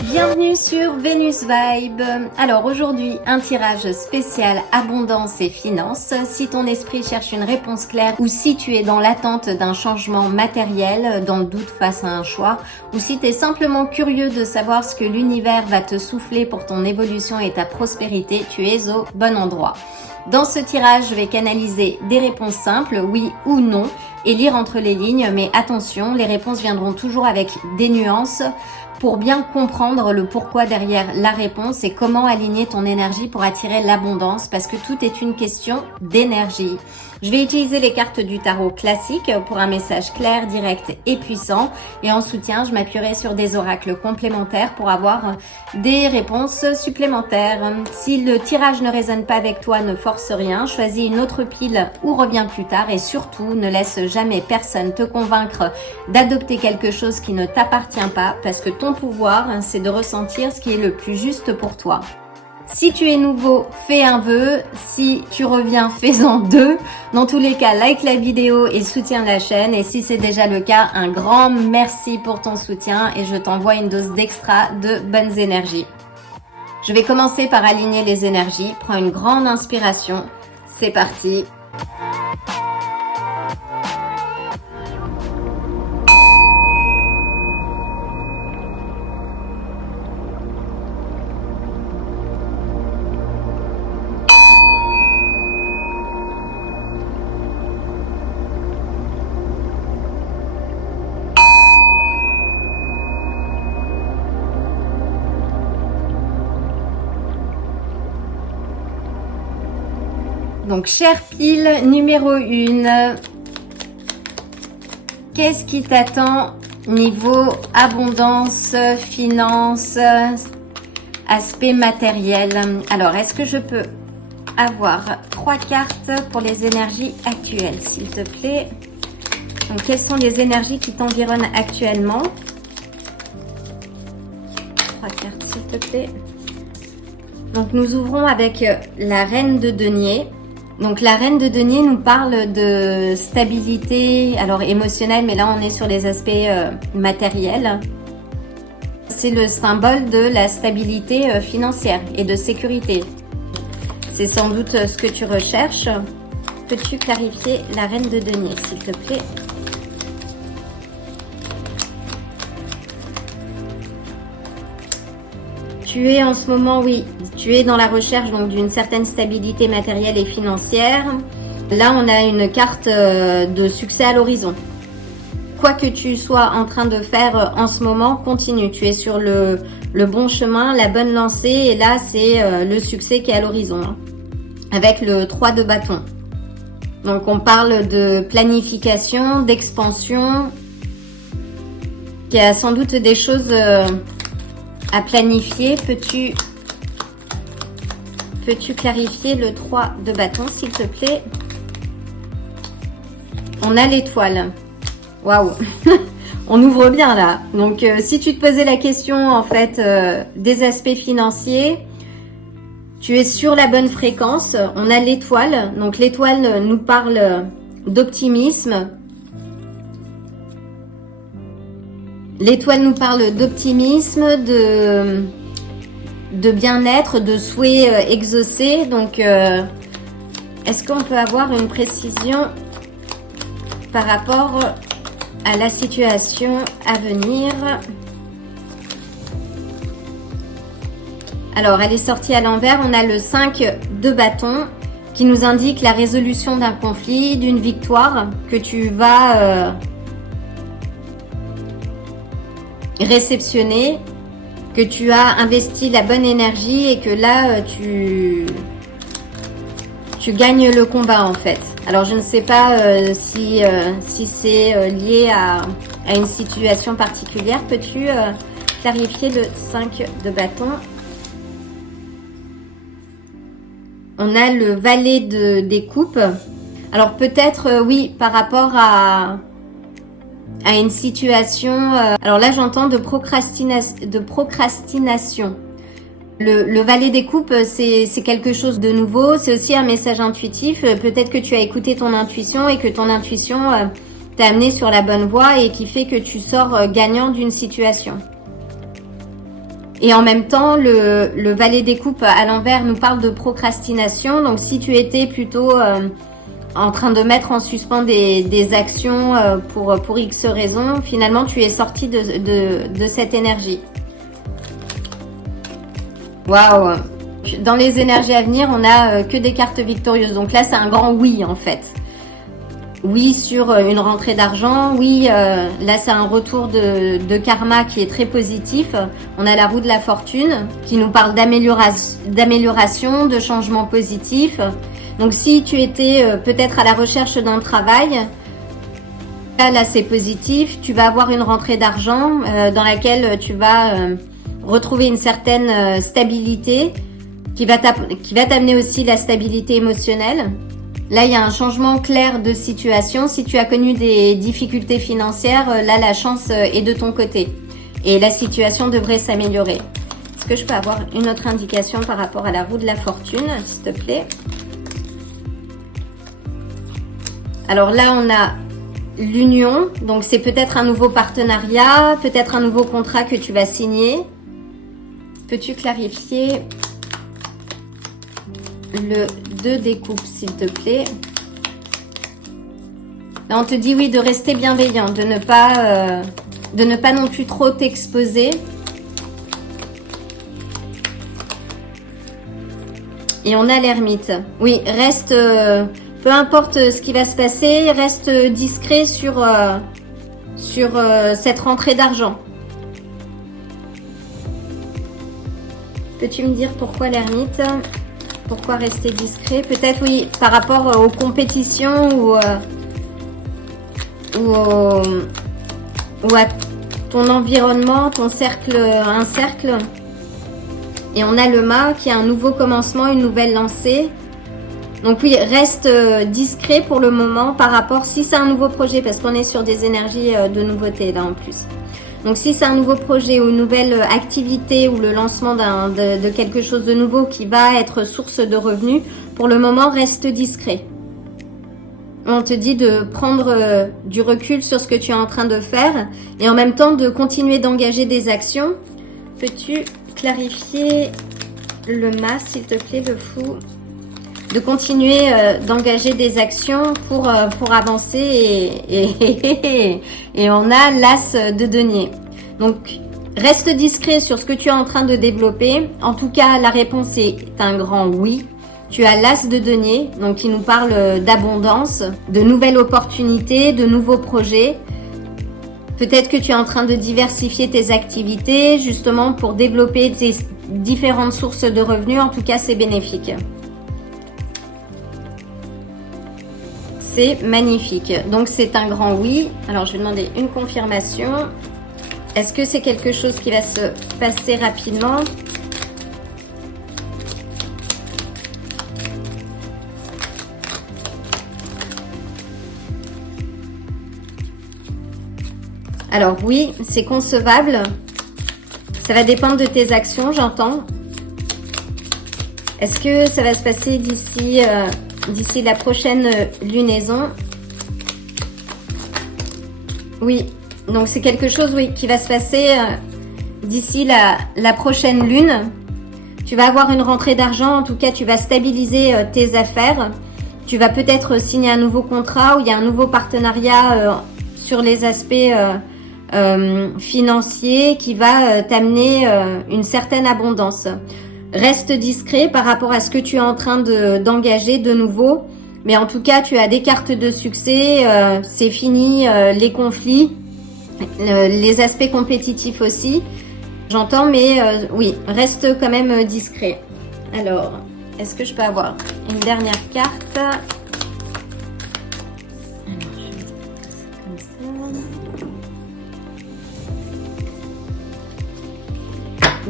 Bienvenue sur Vénus Vibe. Alors aujourd'hui, un tirage spécial abondance et finances. Si ton esprit cherche une réponse claire ou si tu es dans l'attente d'un changement matériel, dans le doute face à un choix, ou si tu es simplement curieux de savoir ce que l'univers va te souffler pour ton évolution et ta prospérité, tu es au bon endroit. Dans ce tirage, je vais canaliser des réponses simples, oui ou non, et lire entre les lignes, mais attention, les réponses viendront toujours avec des nuances pour bien comprendre le pourquoi derrière la réponse et comment aligner ton énergie pour attirer l'abondance, parce que tout est une question d'énergie. Je vais utiliser les cartes du tarot classique pour un message clair, direct et puissant. Et en soutien, je m'appuierai sur des oracles complémentaires pour avoir des réponses supplémentaires. Si le tirage ne résonne pas avec toi, ne force rien. Choisis une autre pile ou reviens plus tard. Et surtout, ne laisse jamais personne te convaincre d'adopter quelque chose qui ne t'appartient pas, parce que ton pouvoir, c'est de ressentir ce qui est le plus juste pour toi. Si tu es nouveau, fais un vœu. Si tu reviens, fais-en deux. Dans tous les cas, like la vidéo et soutiens la chaîne. Et si c'est déjà le cas, un grand merci pour ton soutien et je t'envoie une dose d'extra de bonnes énergies. Je vais commencer par aligner les énergies. Prends une grande inspiration. C'est parti. Donc, chère pile numéro 1, qu'est-ce qui t'attend niveau abondance, finance, aspect matériel? Alors, est-ce que je peux avoir 3 cartes pour les énergies actuelles, s'il te plaît? Donc, quelles sont les énergies qui t'environnent actuellement? 3 cartes, s'il te plaît. Donc, nous ouvrons avec la reine de denier. Donc la reine de denier nous parle de stabilité, alors émotionnelle, mais là on est sur les aspects matériels. C'est le symbole de la stabilité financière et de sécurité. C'est sans doute ce que tu recherches. Peux-tu clarifier la reine de denier, s'il te plaît? Tu es en ce moment, oui, tu es dans la recherche donc d'une certaine stabilité matérielle et financière. Là, on a une carte de succès à l'horizon. Quoi que tu sois en train de faire en ce moment, continue. Tu es sur le bon chemin, la bonne lancée. Et là, c'est le succès qui est à l'horizon, hein, avec le 3 de bâton. Donc, on parle de planification, d'expansion. Il y a sans doute des choses à planifier. Peux-tu clarifier le 3 de bâton, s'il te plaît? On a l'étoile. Waouh. On ouvre bien là. Donc, si tu te posais la question, en fait, des aspects financiers, tu es sur la bonne fréquence. On a l'étoile. Donc, l'étoile nous parle d'optimisme. L'étoile nous parle d'optimisme, de bien-être, de souhaits exaucés. Donc, est-ce qu'on peut avoir une précision par rapport à la situation à venir? Alors, elle est sortie à l'envers. On a le 5 de bâton qui nous indique la résolution d'un conflit, d'une victoire que tu vas réceptionner, que tu as investi la bonne énergie et que là tu gagnes le combat, en fait. Alors je ne sais pas si c'est lié à une situation particulière. Peux-tu clarifier le 5 de bâton? On a le valet des coupes. Alors peut-être oui, par rapport à une situation, alors là j'entends de procrastination. Le valet des coupes, c'est quelque chose de nouveau, c'est aussi un message intuitif. Peut-être que tu as écouté ton intuition et que ton intuition t'a amené sur la bonne voie et qui fait que tu sors gagnant d'une situation. Et en même temps, le valet des coupes à l'envers nous parle de procrastination. Donc si tu étais plutôt en train de mettre en suspens des actions pour X raisons, finalement tu es sorti de cette énergie. Waouh! Dans les énergies à venir, on a que des cartes victorieuses. Donc là, c'est un grand oui en fait. Oui sur une rentrée d'argent. Oui, là c'est un retour de karma qui est très positif. On a la roue de la fortune qui nous parle d'amélioration, de changement positif. Donc si tu étais peut-être à la recherche d'un travail, là c'est positif. Tu vas avoir une rentrée d'argent dans laquelle tu vas retrouver une certaine stabilité qui va t'amener aussi la stabilité émotionnelle. Là, il y a un changement clair de situation. Si tu as connu des difficultés financières, là, la chance est de ton côté. Et la situation devrait s'améliorer. Est-ce que je peux avoir une autre indication par rapport à la roue de la fortune, s'il te plaît? Alors là, on a l'union. Donc, c'est peut-être un nouveau partenariat, peut-être un nouveau contrat que tu vas signer. Peux-tu clarifier le 2 des coupes, s'il te plaît? Là, on te dit oui, de rester bienveillant, de ne pas non plus trop t'exposer. Et on a l'ermite. Oui, reste, peu importe ce qui va se passer, reste discret sur cette rentrée d'argent. Peux-tu me dire pourquoi l'ermite? Pourquoi rester discret? Peut-être, oui, par rapport aux compétitions ou à ton environnement, ton cercle, un cercle. Et on a le mât qui a un nouveau commencement, une nouvelle lancée. Donc oui, reste discret pour le moment par rapport, si c'est un nouveau projet, parce qu'on est sur des énergies de nouveauté là en plus. Donc si c'est un nouveau projet ou une nouvelle activité ou le lancement de quelque chose de nouveau qui va être source de revenus, pour le moment reste discret. On te dit de prendre du recul sur ce que tu es en train de faire et en même temps de continuer d'engager des actions. Peux-tu clarifier le mât, s'il te plaît, le fou? De continuer d'engager des actions pour avancer et on a l'as de denier. Donc, reste discret sur ce que tu es en train de développer. En tout cas, la réponse est un grand oui. Tu as l'as de denier, donc qui nous parle d'abondance, de nouvelles opportunités, de nouveaux projets. Peut-être que tu es en train de diversifier tes activités justement pour développer tes différentes sources de revenus. En tout cas, c'est bénéfique. C'est magnifique. Donc, c'est un grand oui. Alors, je vais demander une confirmation. Est-ce que c'est quelque chose qui va se passer rapidement? Alors oui, c'est concevable. Ça va dépendre de tes actions, j'entends. Est-ce que ça va se passer d'ici la prochaine lunaison? Oui, donc c'est quelque chose qui va se passer d'ici la prochaine lune. Tu vas avoir une rentrée d'argent, en tout cas tu vas stabiliser tes affaires. Tu vas peut-être signer un nouveau contrat ou il y a un nouveau partenariat sur les aspects financiers qui va t'amener une certaine abondance. Reste discret par rapport à ce que tu es en train d'engager de nouveau. Mais en tout cas, tu as des cartes de succès. C'est fini les conflits, les aspects compétitifs aussi. J'entends, mais oui, reste quand même discret. Alors, est-ce que je peux avoir une dernière carte? Alors, je vais mettre ça comme ça.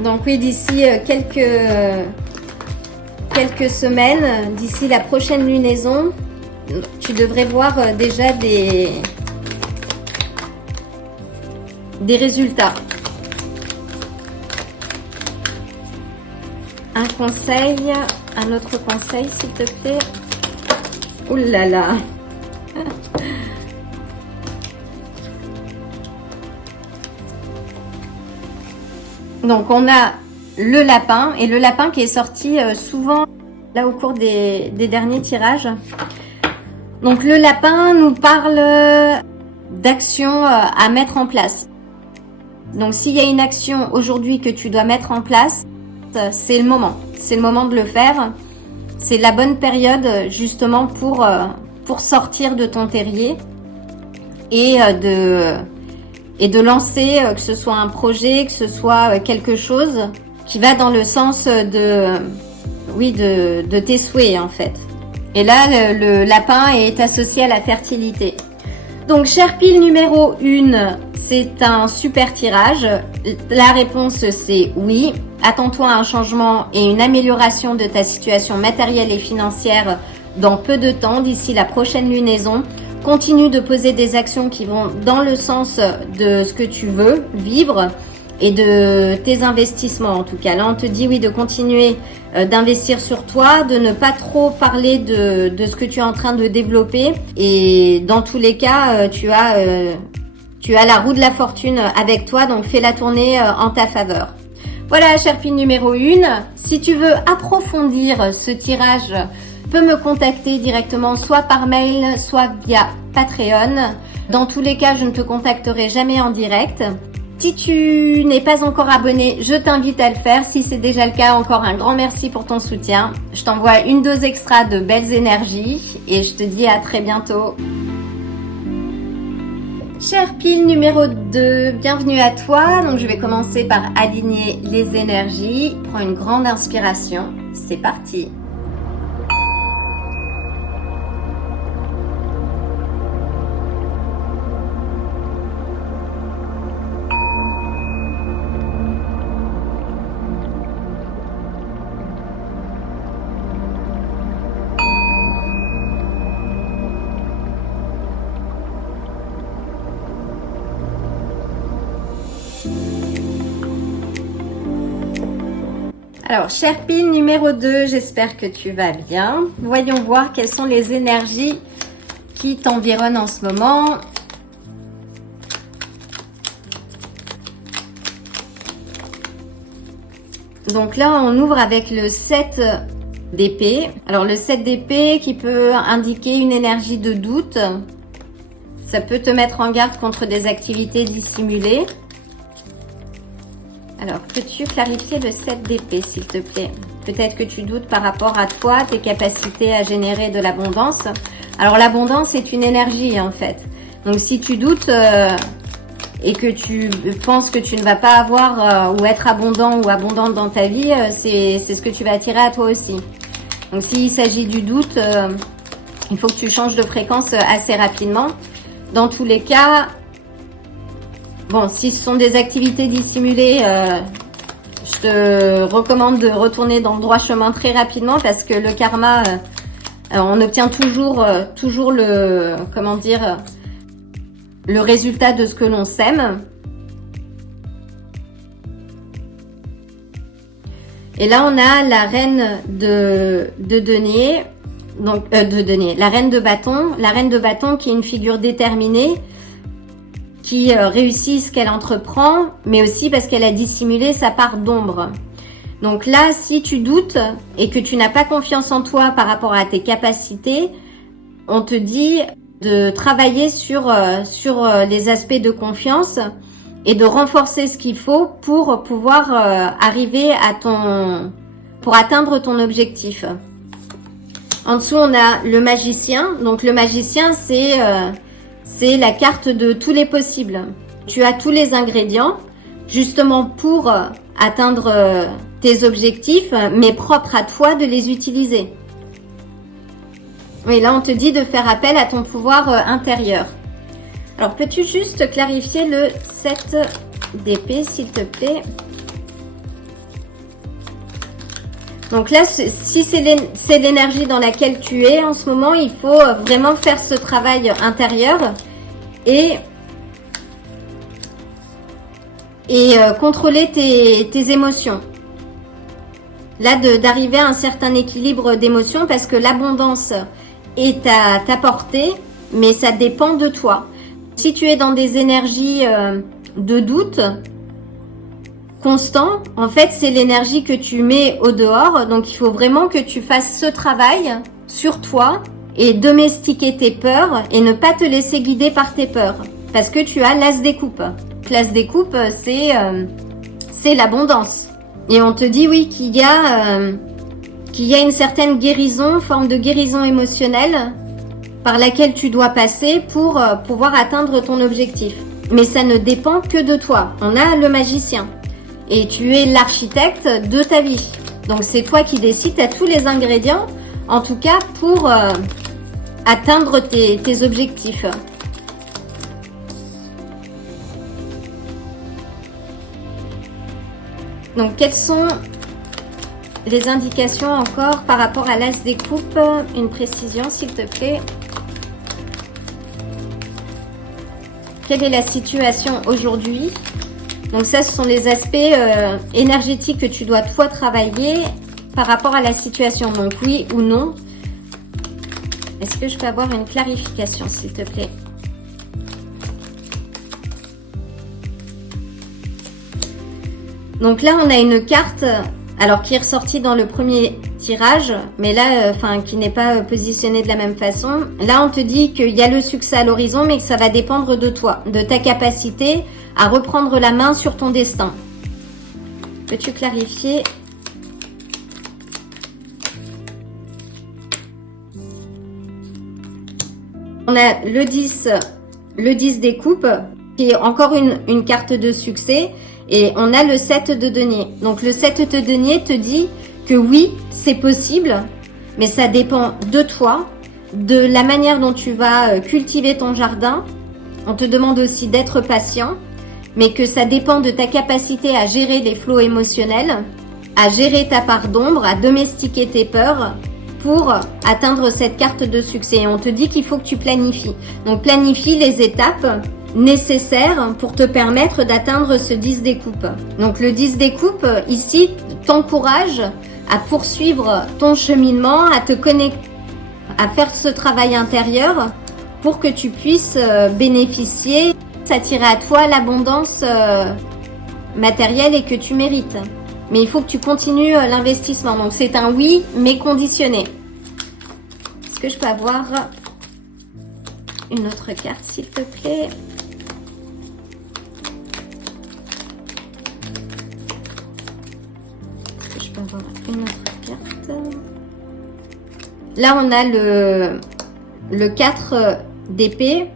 Donc oui, d'ici quelques semaines, d'ici la prochaine lunaison, tu devrais voir déjà des résultats. Un conseil, un autre conseil s'il te plaît. Ouh là là. Donc on a le lapin, et le lapin qui est sorti souvent là au cours des derniers tirages. Donc le lapin nous parle d'actions à mettre en place. Donc s'il y a une action aujourd'hui que tu dois mettre en place, c'est le moment. C'est le moment de le faire. C'est la bonne période justement pour sortir de ton terrier et de lancer, que ce soit un projet, que ce soit quelque chose qui va dans le sens de tes souhaits en fait. Et là, le lapin est associé à la fertilité. Donc, chère pile numéro 1, c'est un super tirage. La réponse, c'est oui. Attends-toi à un changement et une amélioration de ta situation matérielle et financière dans peu de temps, d'ici la prochaine lunaison. Continue de poser des actions qui vont dans le sens de ce que tu veux vivre et de tes investissements en tout cas. Là, on te dit oui de continuer d'investir sur toi, de ne pas trop parler de ce que tu es en train de développer. Et dans tous les cas, tu as la roue de la fortune avec toi, donc fais-la tourner en ta faveur. Voilà, chère pile numéro 1. Si tu veux approfondir ce tirage, peux me contacter directement, soit par mail, soit via Patreon. Dans tous les cas, je ne te contacterai jamais en direct. Si tu n'es pas encore abonné, je t'invite à le faire. Si c'est déjà le cas, encore un grand merci pour ton soutien. Je t'envoie une dose extra de belles énergies et je te dis à très bientôt. Chère pile numéro 2, bienvenue à toi. Donc je vais commencer par aligner les énergies. Prends une grande inspiration. C'est parti. Alors, chère pile numéro 2, j'espère que tu vas bien. Voyons voir quelles sont les énergies qui t'environnent en ce moment. Donc là, on ouvre avec le 7 d'épée. Alors, le 7 d'épée qui peut indiquer une énergie de doute. Ça peut te mettre en garde contre des activités dissimulées. Alors, peux-tu clarifier le 7 d'épée, s'il te plaît? Peut-être que tu doutes par rapport à toi, tes capacités à générer de l'abondance. Alors, l'abondance est une énergie, en fait. Donc, si tu doutes et que tu penses que tu ne vas pas avoir ou être abondant ou abondante dans ta vie, c'est ce que tu vas attirer à toi aussi. Donc, s'il s'agit du doute, il faut que tu changes de fréquence assez rapidement. Dans tous les cas... Bon, si ce sont des activités dissimulées, je te recommande de retourner dans le droit chemin très rapidement parce que le karma, on obtient toujours le, le résultat de ce que l'on sème. Et là, on a la reine de denier, donc la reine de bâton. La reine de bâton qui est une figure déterminée, qui réussit ce qu'elle entreprend, mais aussi parce qu'elle a dissimulé sa part d'ombre. Donc là, si tu doutes et que tu n'as pas confiance en toi par rapport à tes capacités, on te dit de travailler sur les aspects de confiance et de renforcer ce qu'il faut pour pouvoir arriver pour atteindre ton objectif. En dessous, on a le magicien. Donc le magicien, c'est la carte de tous les possibles. Tu as tous les ingrédients justement pour atteindre tes objectifs, mais propre à toi de les utiliser. Oui, là on te dit de faire appel à ton pouvoir intérieur. Alors peux-tu juste clarifier le 7 d'épée s'il te plaît? Donc là, si c'est l'énergie dans laquelle tu es en ce moment, il faut vraiment faire ce travail intérieur et contrôler tes émotions. Là, d'arriver à un certain équilibre d'émotions parce que l'abondance est à ta portée, mais ça dépend de toi. Si tu es dans des énergies de doute, constant, en fait, c'est l'énergie que tu mets au dehors. Donc, il faut vraiment que tu fasses ce travail sur toi et domestiquer tes peurs et ne pas te laisser guider par tes peurs. Parce que tu as l'as des coupes. L'as des coupes, c'est l'abondance. Et on te dit, oui, qu'il y a une certaine guérison, forme de guérison émotionnelle par laquelle tu dois passer pour pouvoir atteindre ton objectif. Mais ça ne dépend que de toi. On a le magicien. Et tu es l'architecte de ta vie. Donc c'est toi qui décides, tu as tous les ingrédients, en tout cas pour atteindre tes objectifs. Donc quelles sont les indications encore par rapport à l'as des coupes? Une précision s'il te plaît. Quelle est la situation aujourd'hui? Donc ça, ce sont les aspects énergétiques que tu dois toi travailler par rapport à la situation. Donc oui ou non. Est-ce que je peux avoir une clarification s'il te plaît? Donc là, on a une carte, alors qui est ressortie dans le premier tirage, mais là, qui n'est pas positionnée de la même façon. Là, on te dit qu'il y a le succès à l'horizon, mais que ça va dépendre de toi, de ta capacité à reprendre la main sur ton destin. Peux-tu clarifier? On a le 10 des coupes, qui est encore une carte de succès. Et on a le 7 de denier. Donc le 7 de denier te dit que oui, c'est possible, mais ça dépend de toi, de la manière dont tu vas cultiver ton jardin. On te demande aussi d'être patient, mais que ça dépend de ta capacité à gérer les flots émotionnels, à gérer ta part d'ombre, à domestiquer tes peurs pour atteindre cette carte de succès. Et on te dit qu'il faut que tu planifies. Donc planifie les étapes nécessaires pour te permettre d'atteindre ce 10 des coupes. Donc le 10 des coupes, ici, t'encourage à poursuivre ton cheminement, à te connecter, à faire ce travail intérieur pour que tu puisses bénéficier, s'attirer à toi l'abondance matérielle et que tu mérites. Mais il faut que tu continues l'investissement. Donc c'est un oui, mais conditionné. Est-ce que je peux avoir une autre carte, s'il te plaît? Je peux avoir une autre carte. Là, on a le 4 d'épée.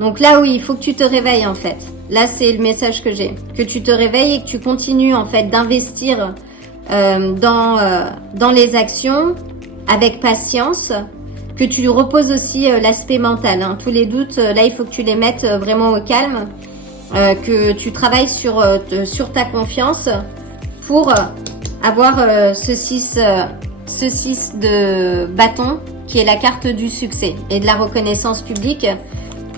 Donc là, oui, il faut que tu te réveilles en fait. Là, c'est le message que j'ai. Que tu te réveilles et que tu continues en fait d'investir dans les actions avec patience. Que tu reposes aussi l'aspect mental. Hein. Tous les doutes, là, il faut que tu les mettes vraiment au calme. Que tu travailles sur ta confiance pour avoir ce 6 de bâton qui est la carte du succès et de la reconnaissance publique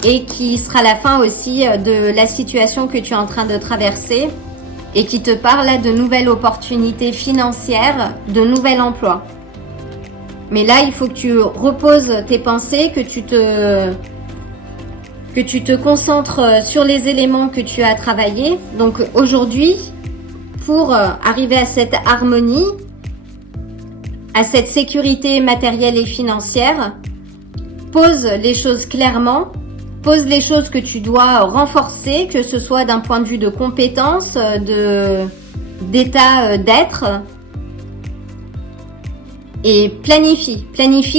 et qui sera la fin aussi de la situation que tu es en train de traverser et qui te parle là de nouvelles opportunités financières, de nouvel emploi. Mais là, il faut que tu reposes tes pensées, que tu te concentres sur les éléments que tu as travaillés. Donc aujourd'hui, pour arriver à cette harmonie, à cette sécurité matérielle et financière, pose les choses clairement, pose les choses que tu dois renforcer, que ce soit d'un point de vue de compétences, d'état d'être, et planifie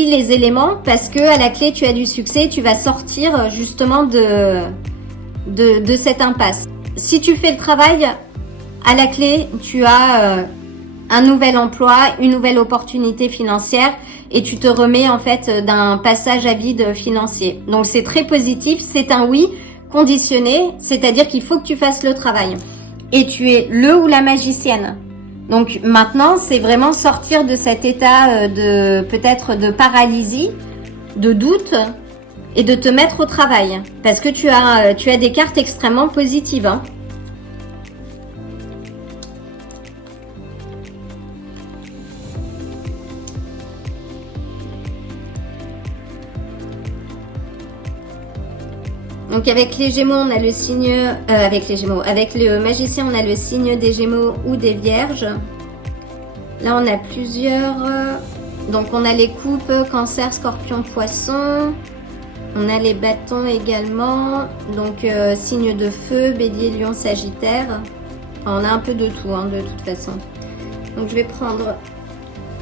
les éléments parce que à la clé tu as du succès, tu vas sortir justement de cette impasse. Si tu fais le travail, à la clé tu as un nouvel emploi, une nouvelle opportunité financière et tu te remets en fait d'un passage à vide financier. Donc c'est très positif, c'est un oui conditionné, c'est-à-dire qu'il faut que tu fasses le travail. Et tu es le ou la magicienne. Donc maintenant, c'est vraiment sortir de cet état de peut-être de paralysie, de doute et de te mettre au travail. Parce que tu as des cartes extrêmement positives. Hein. Donc avec les Gémeaux, on a le signe, avec le Magicien, on a le signe des Gémeaux ou des Vierges. Là, on a plusieurs. Donc on a les coupes, Cancer, Scorpion, Poisson. On a les bâtons également. Donc signe de feu, Bélier, Lion, Sagittaire. Enfin, on a un peu de tout, hein, de toute façon. Donc je vais prendre.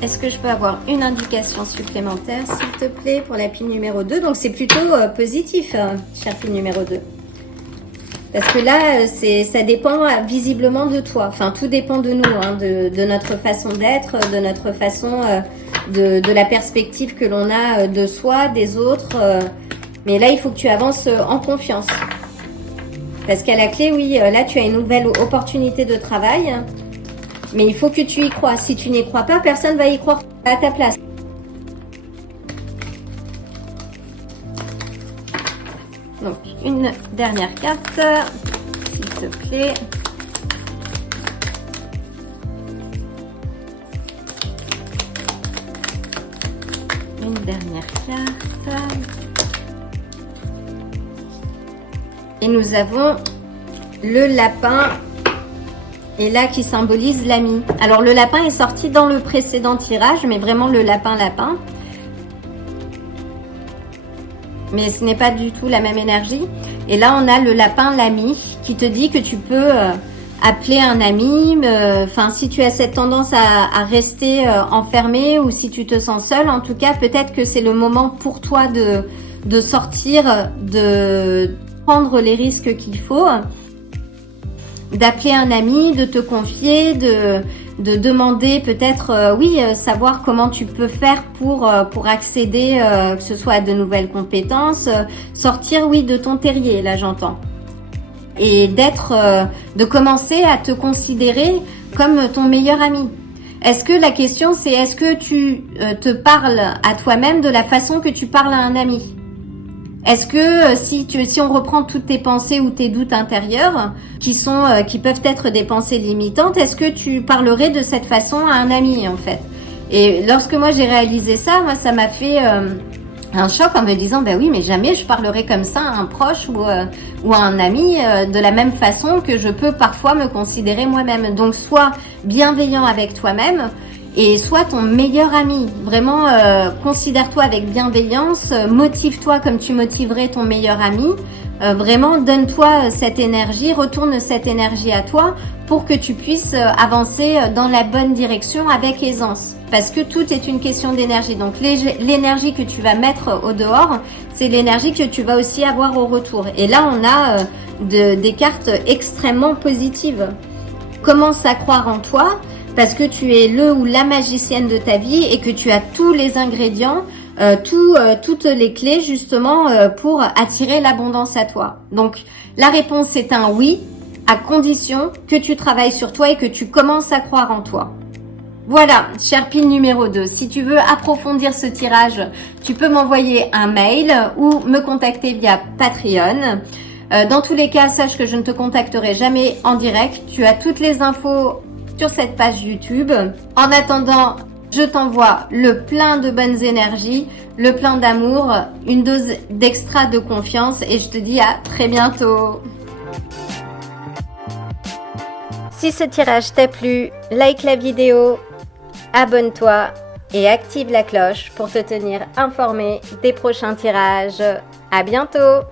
Est-ce que je peux avoir une indication supplémentaire, s'il te plaît, pour la pile numéro 2? Donc, c'est plutôt positif, chère pile numéro 2. Parce que là, ça dépend visiblement de toi. Enfin, tout dépend de nous, hein, de notre façon d'être, de notre façon, de la perspective que l'on a de soi, des autres. Mais là, il faut que tu avances en confiance. Parce qu'à la clé, oui, là, tu as une nouvelle opportunité de travail. Mais il faut que tu y crois. Si tu n'y crois pas, personne ne va y croire à ta place. Donc, une dernière carte, s'il te plaît. Une dernière carte. Et nous avons le lapin. Et là, qui symbolise l'ami. Alors, le lapin est sorti dans le précédent tirage, mais vraiment le lapin. Mais ce n'est pas du tout la même énergie. Et là, on a le lapin, l'ami, qui te dit que tu peux appeler un ami. Enfin, si tu as cette tendance à rester enfermé ou si tu te sens seul, en tout cas, peut-être que c'est le moment pour toi de sortir, de prendre les risques qu'il faut. D'appeler un ami, de te confier, de demander peut-être, savoir comment tu peux faire pour accéder, que ce soit à de nouvelles compétences, sortir, oui, de ton terrier, là j'entends. Et de commencer à te considérer comme ton meilleur ami. Est-ce que la question c'est, est-ce que tu te parles à toi-même de la façon que tu parles à un ami ? Est-ce que si on reprend toutes tes pensées ou tes doutes intérieurs qui peuvent être des pensées limitantes, est-ce que tu parlerais de cette façon à un ami en fait? Et lorsque moi j'ai réalisé ça, ça m'a fait un choc en me disant oui, mais jamais je parlerai comme ça à un proche ou à un ami de la même façon que je peux parfois me considérer moi-même. Donc sois bienveillant avec toi-même. Et sois ton meilleur ami. Vraiment, considère-toi avec bienveillance, motive-toi comme tu motiverais ton meilleur ami. Vraiment, donne-toi cette énergie, retourne cette énergie à toi pour que tu puisses avancer dans la bonne direction avec aisance. Parce que tout est une question d'énergie. Donc, l'énergie que tu vas mettre au dehors, c'est l'énergie que tu vas aussi avoir au retour. Et là, on a des cartes extrêmement positives. Commence à croire en toi. Parce que tu es le ou la magicienne de ta vie et que tu as tous les ingrédients, toutes les clés justement pour attirer l'abondance à toi. Donc la réponse est un oui, à condition que tu travailles sur toi et que tu commences à croire en toi. Voilà, chère pile numéro 2, si tu veux approfondir ce tirage, tu peux m'envoyer un mail ou me contacter via Patreon. Dans tous les cas, sache que je ne te contacterai jamais en direct. Tu as toutes les infos sur cette page YouTube. En attendant, je t'envoie le plein de bonnes énergies, le plein d'amour, une dose d'extra de confiance et je te dis à très bientôt. Si ce tirage t'a plu, like la vidéo, abonne-toi et active la cloche pour te tenir informé des prochains tirages. À bientôt!